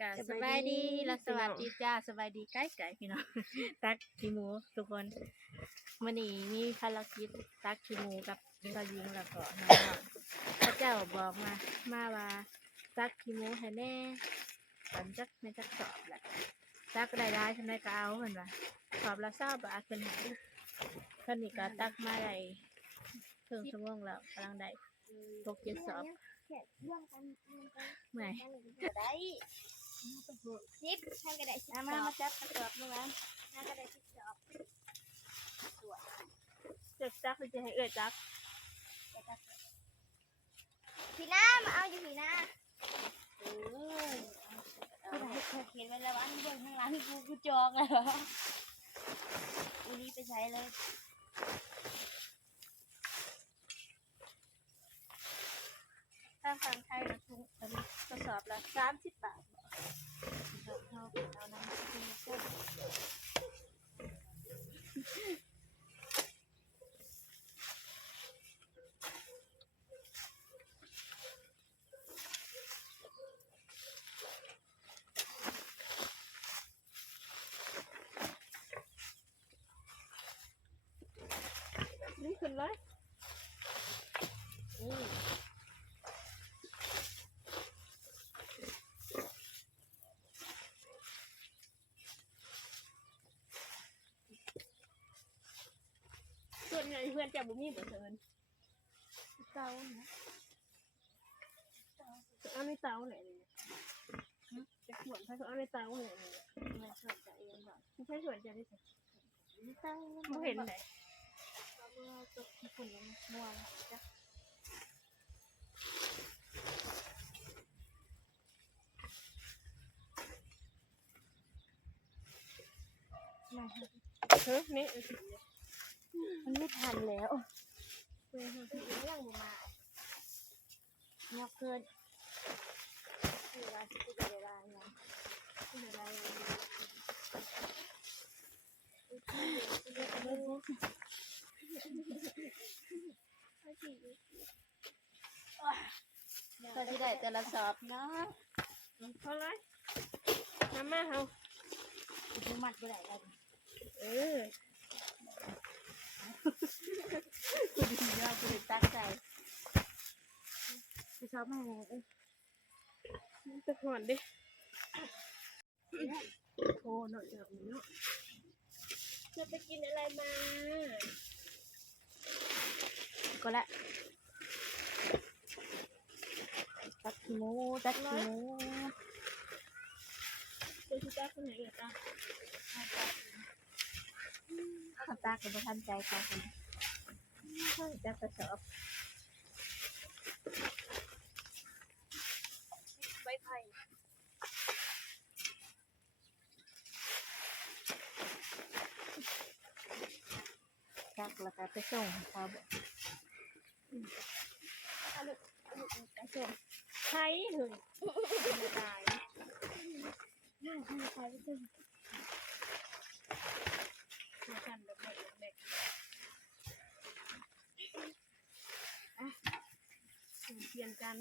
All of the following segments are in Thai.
กาสบายดีและสวัสดีจ้าสบายดีไก่พี่น้อง ตักขี้หมูทุกคนมื้อนี้มีภารกิจตักขี้หมูกับตายิงแล้วก็น้องๆพระเจ้าบอกมาว่าตักขี้หมูให้แน่ปันจักในจักสอบแหละตักได้หลายทำไมก็เอาเหมือนว่าสอบละ20 บาทเป็นให้คันนี้ก็ตักมาได้ครึ่งชั่วโมงแล้วกำลังได้6-7 สอบเมื่อย ได้ซิปให้กระไดซิปมาจับกระสอบนึงนะให้กระไดซิปสอบสวย เจ็บจักหรือจะให้เอื้อยจัก พี่น้ามาเอาอยู่พี่น้าเขาเขียนไว้แล้วว่าอันเบื้องข้างหลังกูจองแล้วอันนี้ไปใช้เลยถ้าฟังไทยนะทุกคนทดสอบละ30 บาทเอาน้ำกินกุ้งนี่ขึ้นเลยส่วนใหญ่เพื่อนจะบ่มีบ่เชิญเตานะเอาในเตาไหนเลยจะขวนถ้าเอาในเตาไหนเลยไม่ส่วนจะเองบ่ไม่ใช่ส่วนจะได้สิไม่เห็นไหนเมื่อตกที่ฝุ่นมันม่วงจ้ะมาเฮ้ยนี่มันไม่ทันแล้ว เป็นคนที่เรื่องบ่มาเงียบเกินเวลาที่จะเวลาอย่างเวลาก็ที่ได้แต่ละสอบเนาะ เท่าไรน้ำมาเฮา ดูมัดไปไหนกัน คุณดีมากคุณตั้งใจไปชอบมาตะขอนดิโอ้หน่อยเดี๋ยวนี้จะไปกินอะไรมาก็ละตักขี้หมูตักขี้หมูตัวที่ตักคนไหนเหรอจ๊ะข้าวตากับท่านใจกันจักกระสอบใบไผ่จักแล้วก็ไปส่งเขาบอกไปส่งไผ่หึงไม่ตายน่าทำไผ่ไปส่งคือกันแบบเด็กเปลี่ยนกัน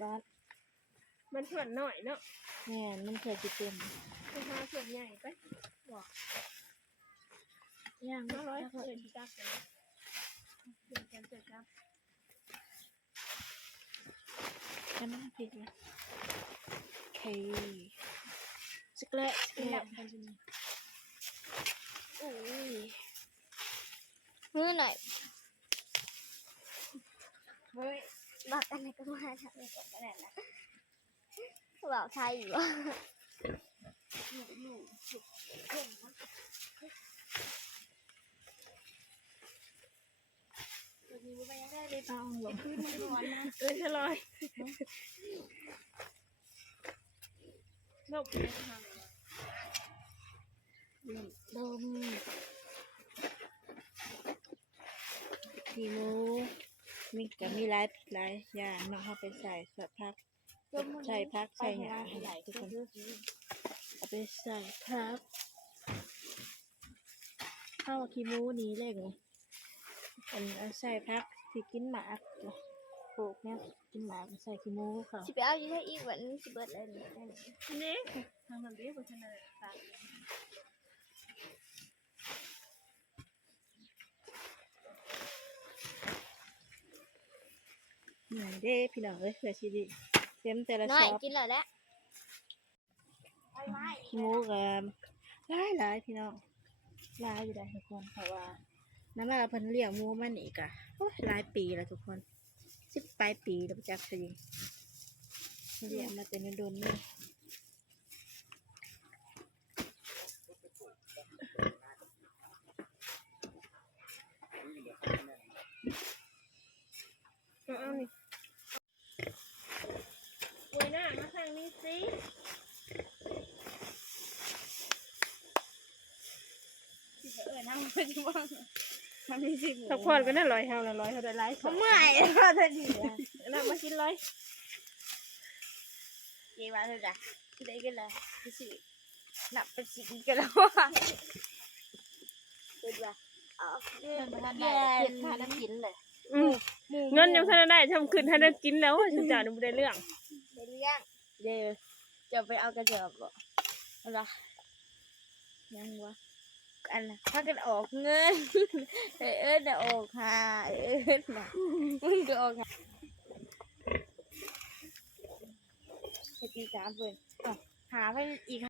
บ้านมันส่วนหน่อยเนาะแม่มันเคยจะเต็มไปหาส่วนใหญ่ไปบอกย่างมาร้อยเกินจักเลยเปลี่ยนกันเสร็จครับกันน้ำพริกนะโอเคสเกลสเกลกันจริงมือหน่อยเฮ้ยบอกอะไรก็มาทำในกฎขนาดนั้นบอกไทยอยู่ว่าตัวนี้ไม่ได้เลยตองหลงขึ้นมันร้อนนะเลยชะลอยลบเลยค่ะดมขี้หมูมีกับมีหลายอย่างน้องเขาไปใส่ผักใส่ผักใส่หญ้าทุกคนเอาไปใส่ผักข้าวขี้หมูนี้เลยไงอันใส่ผักที่กินหมาก ปลูกเนี่ยกินหมากใส่ขี้หมูเขา สิไปเอาอยู่ที่อีกวันนี้สิเบิดเลยนี่นั่น นี่ทางมันเบี้ยบนถนนฝากเหนื่อยเด้พี่น้องเอ้ยเผื่อชีวิตเต็มแต่ละ น้อ ช็ ย อป กินแล้วแหละ ขี้หมูกับหลายพี่น้องหลายอยู่ได้ทุกคนเพราะว่าน้ำมันเราเพิ่นเลี้ยงหมูมันอีกอะโอ้ยหลายปีแล้วทุกคน10 ปลายปีแล้วจักสิเลี้ยงมาเป็นโดนๆนี่เอานี่เวยหน้ามาทางนี้สิพักผ่อนก็น่าร้อยเฮาละร้อยเท่าได้หลายสอง เมื่อยแล้วเธอดีอ่ะ น่ามากินร้อย เกี่ยวอะไรจ้ะได้กันเลยสินับเป็นสิ่งกันแล้วว่าเป็นว่าอ๋อ เพิ่นบ่ทันได้เก็บค่าน้ำกินเลย เงินยังทันได้ทำคืนทันได้กินแล้วฉันจ่ายไม่ได้เรื่อง ในเรื่อง เดี๋ยวจะไปเอากระเจิบบ่อะไรยังวะ อันน่ะถ้ากันออกเงินน่ะออกหาน่ะมึงก็ออกหาตี3เพิ่นหาไปอีก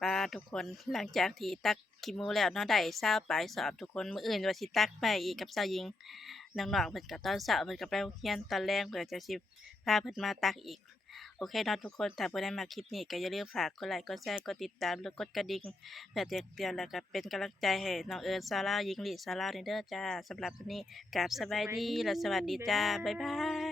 ปลาทุกคนหลังจากที่ตักขี้หมูแล้วเนาะได้20ปลายสอบทุกคนมื้ออื่นว่าสิตักไปอีกกับสาวหญิงน้องๆเพิ่นก็ตอนเช้าเพิ่นก็ไปโรงเรียนตอนแลงเพิ่นจะสิพาเพิ่นมาตักอีกโอเคเนาะทุกคนถ้าผู้ใดมาคลิปนี้ก็อย่าลืมฝากกดไลค์กดแชร์กดติดตามแล้วกดกระดิ่งเพื่อแจ้งเตือนแล้วก็เป็นกำลังใจให้น้องเอิญซาร่าหญิงหลีซาร่าเด้อจ้าสำหรับวันนี้กราบสบายดีและสวัสดีจ้าบ๊ายบาย